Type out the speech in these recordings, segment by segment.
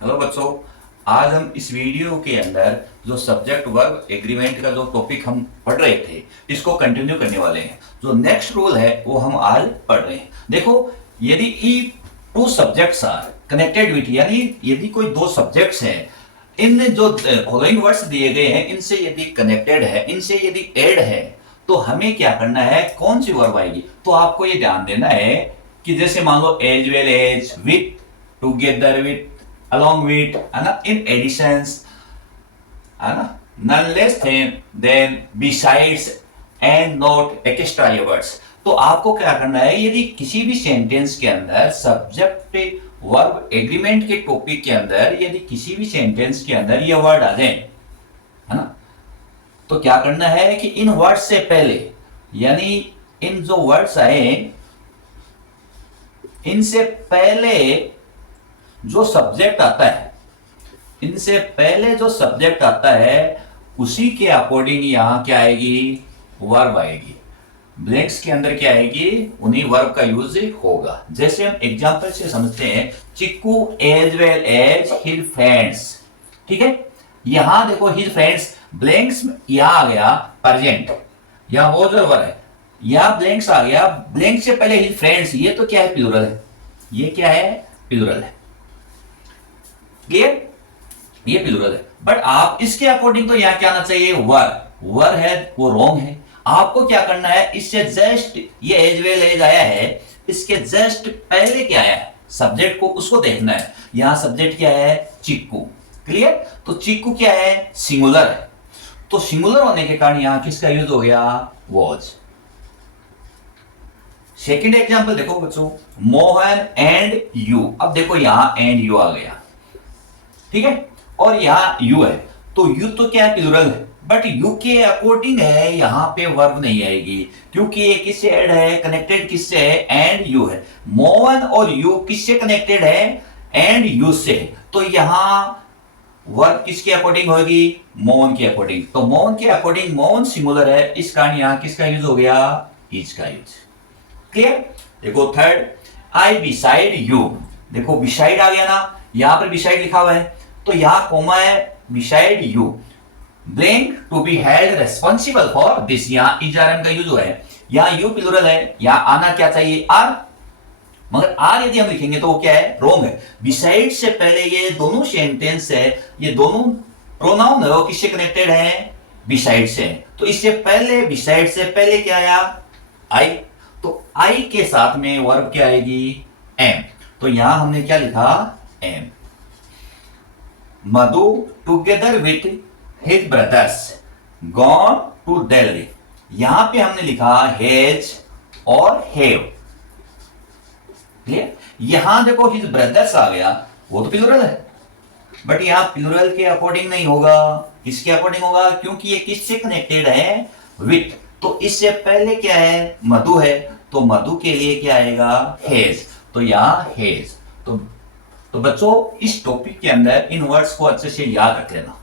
Hello बच्चों। आज हम इस वीडियो के अंदर जो सब्जेक्ट वर्ब एग्रीमेंट का जो टॉपिक हम पढ़ रहे थे इसको कंटिन्यू करने वाले हैं। जो नेक्स्ट रूल है वो हम आज पढ़ रहे हैं। देखो, यदि two subjects are connected with, यानी यदि कोई दो सब्जेक्ट्स हैं, इन जो फॉलोइंग वर्ड्स दिए गए हैं इनसे यदि कनेक्टेड है, इनसे यदि एड है, तो हमें क्या करना है, कौन सी वर्ब आएगी। तो आपको ये ध्यान देना है कि जैसे मान लो as well as, with, together with, along with, है ना, in additions, है ना, none less than, besides and not extra words। तो आपको क्या करना है, यदि किसी भी सेंटेंस के अंदर सब्जेक्ट वर्ब एग्रीमेंट के टॉपिक के अंदर यदि किसी भी सेंटेंस के अंदर ये वर्ड आ जाए, है ना, तो क्या करना है कि इन वर्ड्स से पहले, यानी इन जो वर्ड्स आए इनसे पहले जो सब्जेक्ट आता है, इनसे पहले जो सब्जेक्ट आता है उसी के अकॉर्डिंग यहां क्या आएगी, वर्ब आएगी। ब्लैंक्स के अंदर क्या आएगी, उन्हीं वर्ब का यूज होगा। जैसे हम एग्जांपल से समझते हैं, Chikku as well as his friends. ठीक है, यहां देखो हिज फ्रेंड्स, ब्लैंक्स यहां आ गया प्रेजेंट, यहां वो जो वर्ब है, यहां ब्लैंक्स आ गया, ब्लैंक से पहले हिज फ्रेंड्स, ये तो क्या है, प्लूरल है। ये क्या है, प्लूरल है। क्लियर, ये प्लूरल है। बट आप इसके अकॉर्डिंग तो यहां क्या आना चाहिए, वर है, वो रॉन्ग है। आपको क्या करना है, इससे जस्ट ये एज वेल एज आया है, इसके जस्ट पहले क्या आया है, सब्जेक्ट को, उसको देखना है। यहां सब्जेक्ट क्या है, चिक्कू। क्लियर, तो चिक्कू क्या है, सिंगुलर है, तो सिंगुलर होने के कारण यहां किसका यूज हो गया, वॉज। सेकेंड एग्जाम्पल देखो बच्चों, मोहन एंड यू। अब देखो यहां एंड यू आ गया, ठीक है, और यहां यू है, तो यू तो क्या है, प्लूरल है, बट यू के अकॉर्डिंग है, यहां पे वर्ब नहीं आएगी, क्योंकि ये किससे ऐड है, कनेक्टेड किससे है, एंड यू है। मोहन और यू किससे कनेक्टेड है, एंड यू से। तो यहां वर्ब किसके अकॉर्डिंग होगी, मोहन के अकॉर्डिंग। तो मोहन के अकॉर्डिंग मोहन सिंगुलर है, इस कारण यहां किसका यूज हो गया, इज का यूज। क्लियर, देखो थर्ड, आई बिसाइड यू। देखो बिसाइड आ गया ना, यहां पर बिसाइड लिखा हुआ है, तो यहां कोमा है, beside you, blank to be held responsible for this, यहां इज आर एम का यूज हुआ है। यहां यू प्लूरल है, यहां आना क्या चाहिए, आर, मगर आर यदि हम लिखेंगे तो वो क्या है, रॉन्ग है। बिसाइड से पहले ये दोनों सेंटेंस है, ये दोनों प्रोनाउन है, वो किससे कनेक्टेड है, बिसाइड से। तो इससे पहले, बिसाइड से पहले क्या आया, आई, तो आई के साथ में वर्ब क्या आएगी, एम। तो यहां हमने क्या लिखा, am. Madhu together with his brothers gone to Delhi. यहां पे हमने लिखा हेज और हेव। क्लियर, यहां देखो हिज ब्रदर्स आ गया, वो तो प्लूरल है, बट यहां प्लूरल के अकॉर्डिंग नहीं होगा, किसके अकॉर्डिंग होगा, क्योंकि ये किससे कनेक्टेड है, विथ। तो इससे पहले क्या है, मधु है, तो मधु के लिए क्या आएगा, हेज, तो यहां हेज। तो बच्चों, इस टॉपिक के अंदर इन वर्ड्स को अच्छे से याद रख लेना,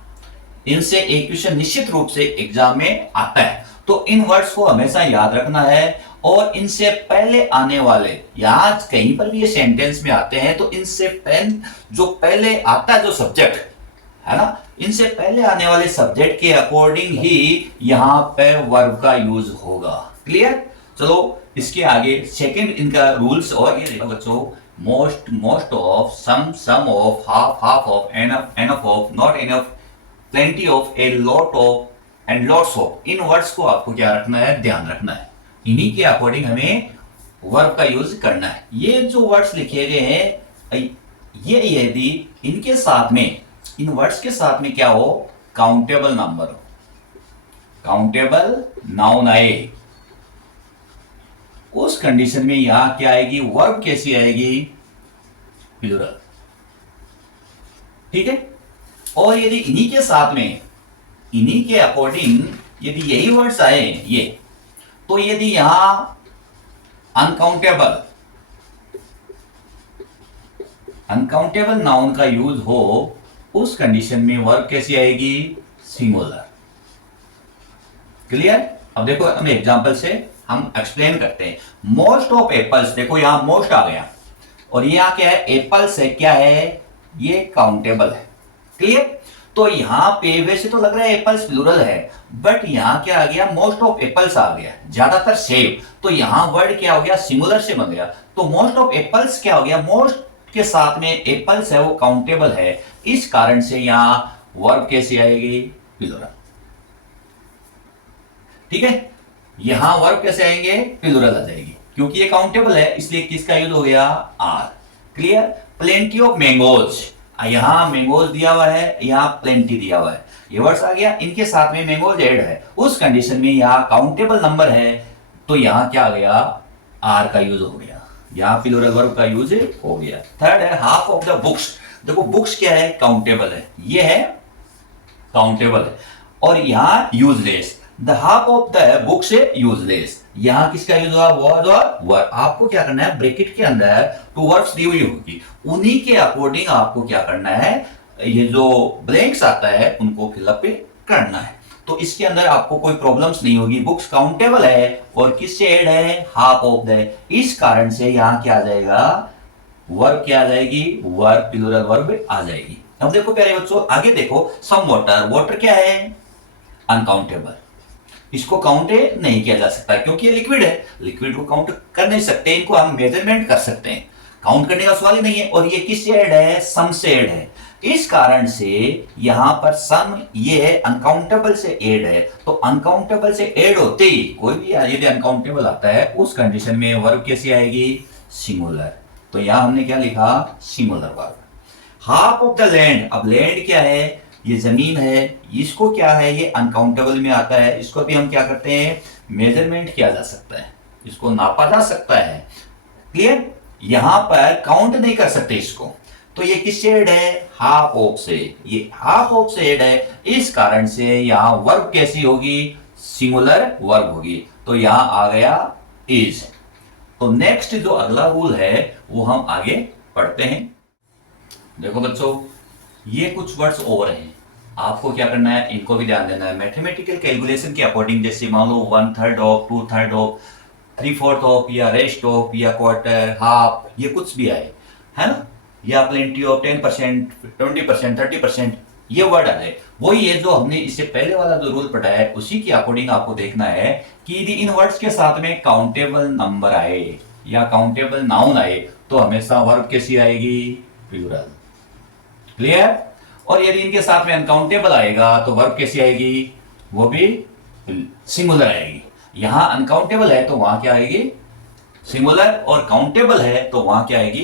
इनसे एक क्वेश्चन निश्चित रूप से एग्जाम में आता है, तो इन वर्ड्स को हमेशा याद रखना है। और इनसे पहले आने वाले, यहां कहीं पर भी ये सेंटेंस में आते हैं, तो इनसे जो पहले आता है जो सब्जेक्ट है ना, इनसे पहले आने वाले सब्जेक्ट के अकॉर्डिंग ही यहां पे वर्ब का यूज होगा। क्लियर, चलो इसके आगे सेकंड इनका रूल्स, और ये देखो बच्चों, most of, some of, half of, enough of, not enough, plenty of, a lot of, and lots of, in words को आपको क्या रखना है, ध्यान रखना है। इन्हीं के अकॉर्डिंग हमें वर्ब का यूज करना है। ये जो वर्ड्स लिखे गए हैं, ये यदि इनके साथ में, इन वर्ड्स के साथ में क्या हो, काउंटेबल नंबर हो, काउंटेबल नाउन आए, उस कंडीशन में यहां क्या आएगी, वर्ब कैसी आएगी, प्लूरल। ठीक है, और यदि इन्हीं के साथ में, इन्हीं के अकॉर्डिंग यदि यही वर्ड्स आए ये, तो यदि यहां अनकाउंटेबल, अनकाउंटेबल नाउन का यूज हो, उस कंडीशन में वर्ब कैसी आएगी, सिंगुलर। क्लियर, अब देखो हम एग्जांपल से हम एक्सप्लेन करते हैं। मोस्ट ऑफ एप्पल्स, देखो यहां मोस्ट आ गया, और यहां क्या है, एप्पल्स है, क्या है, ये काउंटेबल है। क्लियर? तो यहां पे वैसे तो लग रहा है एप्पल्स प्लूरल है, बट यहां क्या आ गया, मोस्ट ऑफ एप्पल्स आ गया, ज्यादातर सेब। तो यहां वर्ड क्या हो गया, सिंगुलर से बन गया। तो मोस्ट ऑफ एप्पल्स क्या हो गया, मोस्ट के साथ में एप्पल्स है वो काउंटेबल है, इस कारण से यहां वर्ब कैसे आएगी, प्लूरल। ठीक है, यहां वर्ब कैसे आएंगे, प्लूरल आ जाएगी, क्योंकि ये काउंटेबल है इसलिए किसका यूज हो गया, are. Clear? Plenty of mangoes, यहां मैंगोज दिया हुआ है, यहां प्लेंटी दिया हुआ है, ये वर्ड्स आ गया, इनके साथ में मैंगोज ऐड है, उस कंडीशन में यहां काउंटेबल नंबर है, तो यहां क्या आ गया, आर का यूज हो गया, यहां प्लूरल वर्ब का यूज हो गया। थर्ड है हाफ ऑफ द बुक्स। देखो बुक्स क्या है, काउंटेबल है, ये है काउंटेबल है, और यहां useless, the half of the book से यूजलेस, यहां किसका यूज हुआ, वॉज और वर। आपको क्या करना है, ब्रैकेट के अंदर टू वर्ड्स दी हुई होगी, उन्हीं के अकॉर्डिंग आपको क्या करना है, ये जो ब्लैंक्स आता है उनको फिलअप करना है। तो इसके अंदर आपको कोई प्रॉब्लम्स नहीं होगी, बुक्स काउंटेबल है और किससे ऐड है, हाफ ऑफ द, इस कारण से यहां क्या आ जाएगा, वर्ब क्या आ जाएगी, वर्ब प्लूरल वर्ब आ जाएगी। अब देखो प्यारे बच्चों आगे देखो, सम वाटर, वाटर क्या है, अनकाउंटेबल, इसको काउंट नहीं किया जा सकता क्योंकि ये लिक्विड है, लिक्विड को काउंट कर नहीं सकते, इनको हम मेजरमेंट कर सकते हैं, काउंट करने का सवाल ही नहीं है। और ये किससे ऐड है, सम से ऐड है, इस कारण से यहां पर सम ये अनकाउंटेबल से ऐड है, तो अनकाउंटेबल से ऐड होते ही कोई भी यदि अनकाउंटेबल आता है उस कंडीशन में वर्ब कैसी आएगी, सिंगुलर। तो यहां हमने क्या लिखा, singular verb. Half of the land, अब लैंड क्या है, ये जमीन है, इसको क्या है, ये अनकाउंटेबल में आता है, इसको भी हम क्या करते हैं, मेजरमेंट किया जा सकता है, इसको नापा जा सकता है। क्लियर? यहां पर काउंट नहीं कर सकते इसको, तो ये किससे ऐड है, हाफ ऑफ से, ये हाफ ऑफ से ऐड है, इस कारण से यहां वर्ब कैसी होगी, सिंगुलर वर्ब होगी। तो यहां आ गया इज। तो नेक्स्ट जो अगला रूल है वो हम आगे पढ़ते हैं। देखो बच्चों ये कुछ वर्ड्स और हैं, आपको क्या करना है, इनको भी ध्यान देना है। मैथमेटिकल कैलकुलेशन के अकॉर्डिंग जैसे मान लो 1/3 ऑफ, 2/3 ऑफ, 3/4 ऑफ, या रेस्ट ऑफ, या क्वार्टर, हाफ, ये कुछ भी आए, है ना, या प्लेंटी ऑफ, 10%, 20%, 30%, ये वर्ड आ जाए, वही है जो हमने इससे पहले वाला जो रूल पढ़ा है उसी के अकॉर्डिंग आपको देखना है कि यदि इन वर्ड्स के साथ में काउंटेबल नंबर आए या काउंटेबल नाउन आए तो हमेशा वर्ब कैसी आएगी, प्लूरल। क्लियर? और यदि इनके साथ में अनकाउंटेबल आएगा तो वर्ब कैसी आएगी, वो भी सिंगुलर आएगी। यहां अनकाउंटेबल है तो वहां क्या आएगी, सिंगुलर, और काउंटेबल है तो वहां क्या आएगी,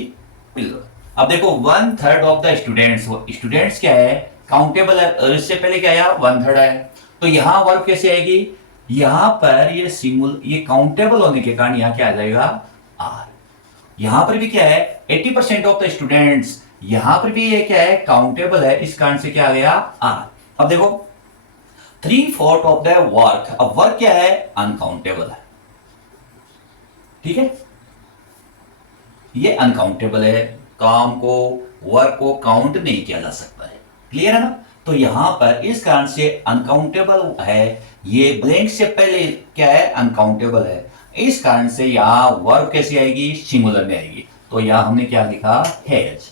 प्लूरल। अब देखो 1/3 ऑफ द स्टूडेंट्स, स्टूडेंट्स क्या है, काउंटेबल है, और इससे पहले क्या आया, 1/3 है, तो यहां वर्ब कैसे आएगी, यहां पर ये काउंटेबल होने के कारण यहां क्या आ जाएगा, आर। यहां पर भी क्या है, 80% ऑफ द स्टूडेंट्स, यहां पर भी ये क्या है, काउंटेबल है, इस कारण से क्या आ गया, आर। अब देखो 3/4 ऑफ द वर्क, अब वर्क क्या है, अनकाउंटेबल है, ठीक है, ये अनकाउंटेबल है, काम को, वर्क को काउंट नहीं किया जा सकता है। क्लियर है ना? तो यहां पर इस कारण से अनकाउंटेबल है, ये ब्लैंक से पहले क्या है, अनकाउंटेबल है, इस कारण से यहां वर्ब कैसी आएगी, सिंगुलर में आएगी। तो यहां हमने क्या लिखा, has.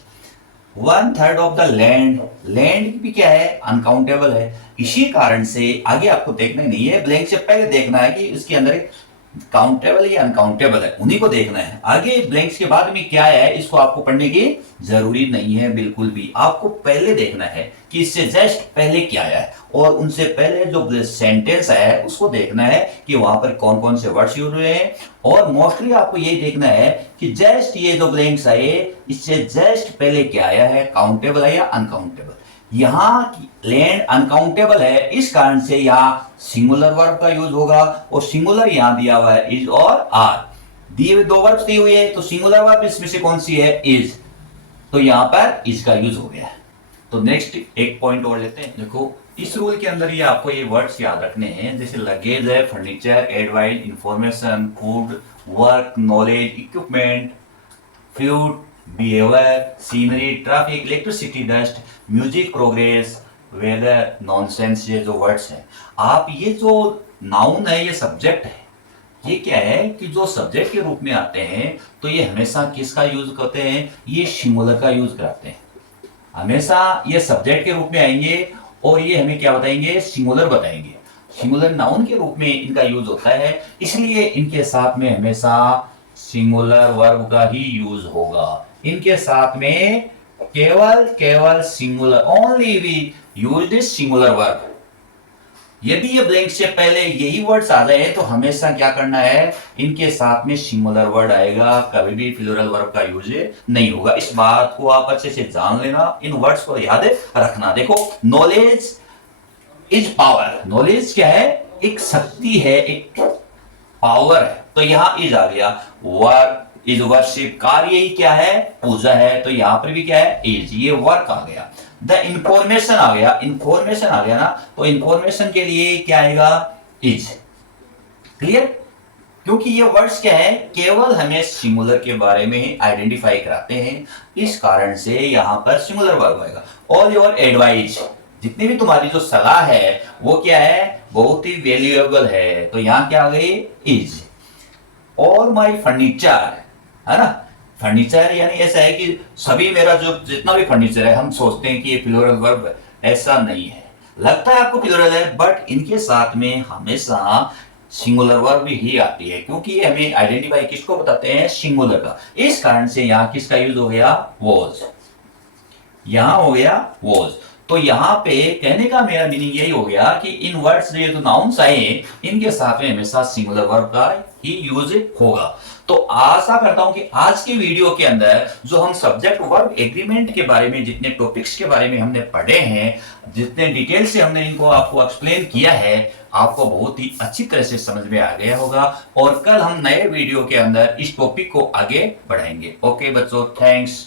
1/3 of the land, land भी क्या है, अनकाउंटेबल है, इसी कारण से आगे आपको देखना नहीं है, ब्लैंक से पहले देखना है कि इसके अंदर काउंटेबल या अनकाउंटेबल है, उन्हीं को देखना है। आगे ब्लैंक्स के बाद में क्या है इसको आपको पढ़ने की जरूरी नहीं है बिल्कुल भी, आपको पहले देखना है कि इससे जस्ट पहले क्या आया है, और उनसे पहले जो सेंटेंस आया है उसको देखना है कि वहां पर कौन कौन से वर्ड्स यूज हुए हैं। और मोस्टली आपको यही देखना है कि जस्ट ये जो ब्लैंक्स आए इससे जस्ट पहले क्या आया है, काउंटेबल है या अनकाउंटेबल। यहां लैंड अनकाउंटेबल है, इस कारण से यहां सिंगुलर वर्ब का यूज होगा, और सिंगुलर यहां दिया हुआ है इज और आर, दिए हुए दो वर्ब्स दिए हुए हैं, तो सिंगुलर वर्ब इसमें से कौन सी है, इज, तो यहां पर इज का यूज हो गया है। तो नेक्स्ट एक पॉइंट और लेते हैं। देखो इस रूल के अंदर ये आपको ये वर्ड्स याद रखने हैं, जैसे लगेज है, furniture, advice, information, food, work, knowledge, equipment, fruit, behaviour, scenery, traffic, electricity, dust, music, progress, weather, nonsense, ये जो वर्ड्स हैं, आप ये जो नाउन है ये सब्जेक्ट है, ये क्या है कि जो सब्जेक्ट के रूप में आते हैं तो ये हमेशा किसका यूज करते हैं, ये सिंगुलर का यूज करते हैं। हमेशा ये सब्जेक्ट के रूप में आएंगे और ये हमें क्या बताएंगे, सिंगुलर बताएंगे। सिंगुलर नाउन के रूप में इनका यूज होता है, इसलिए इनके साथ में हमेशा सिंगुलर वर्ब का ही यूज होगा। इनके साथ में केवल केवल singular, only we use this singular verb. यदि ये ब्लैंक से पहले यही वर्ड्स आ जाए तो हमेशा क्या करना है, इनके साथ में सिंगुलर वर्ड आएगा, कभी भी प्लूरल वर्ब का यूज नहीं होगा। इस बात को आप अच्छे से जान लेना, इन वर्ड्स को याद रखना। देखो, नॉलेज इज पावर, नॉलेज क्या है, एक शक्ति है, एक पावर है। तो यहां इज आ गया, वर्क इज वर्शिप, कार्य ही क्या है, पूजा है। तो यहां पर भी क्या है, इज, ये वर्क आ गया। द इंफॉर्मेशन आ गया, इंफॉर्मेशन आ गया ना, तो इंफॉर्मेशन के लिए क्या आएगा, इज। क्लियर? क्योंकि ये वर्ड्स क्या है, केवल हमें सिंगुलर के बारे में ही आइडेंटिफाई कराते हैं, इस कारण से यहां पर सिंगुलर वर्ब आएगा। ऑल योर एडवाइस, जितनी भी तुम्हारी जो सलाह है वो क्या है, बहुत ही वैल्यूएबल है। तो यहां क्या आ गई, इज। ऑल माई फर्नीचर, है ना, फर्नीचर यानी ऐसा है कि सभी मेरा जो जितना भी फर्नीचर है, हम सोचते हैं कि ये प्लूरल वर्ब है, ऐसा नहीं है। लगता है आपको प्लूरल है, बट इनके साथ में हमेशा सिंगुलर वर्ब ही आती है, क्योंकि ये हमें आइडेंटिफाई किसको बताते हैं, सिंगुलर का। इस कारण से यहां किसका यूज हो गया, वॉज। यहां हो गया वॉज। तो यहां पे कहने का मेरा मीनिंग यही हो गया कि इन वर्ड्स ये जो नाउन्स आए, इनके साथ में हमेशा सिंगुलर वर्ब का ही यूज होगा। तो आशा करता हूं कि आज की वीडियो के अंदर जो हम सब्जेक्ट वर्ब एग्रीमेंट के बारे में, जितने टॉपिक्स के बारे में हमने पढ़े हैं, जितने डिटेल से हमने इनको आपको एक्सप्लेन किया है, आपको बहुत ही अच्छी तरह से समझ में आ गया होगा। और कल हम नए वीडियो के अंदर इस टॉपिक को आगे बढ़ाएंगे। ओके बच्चों, थैंक्स।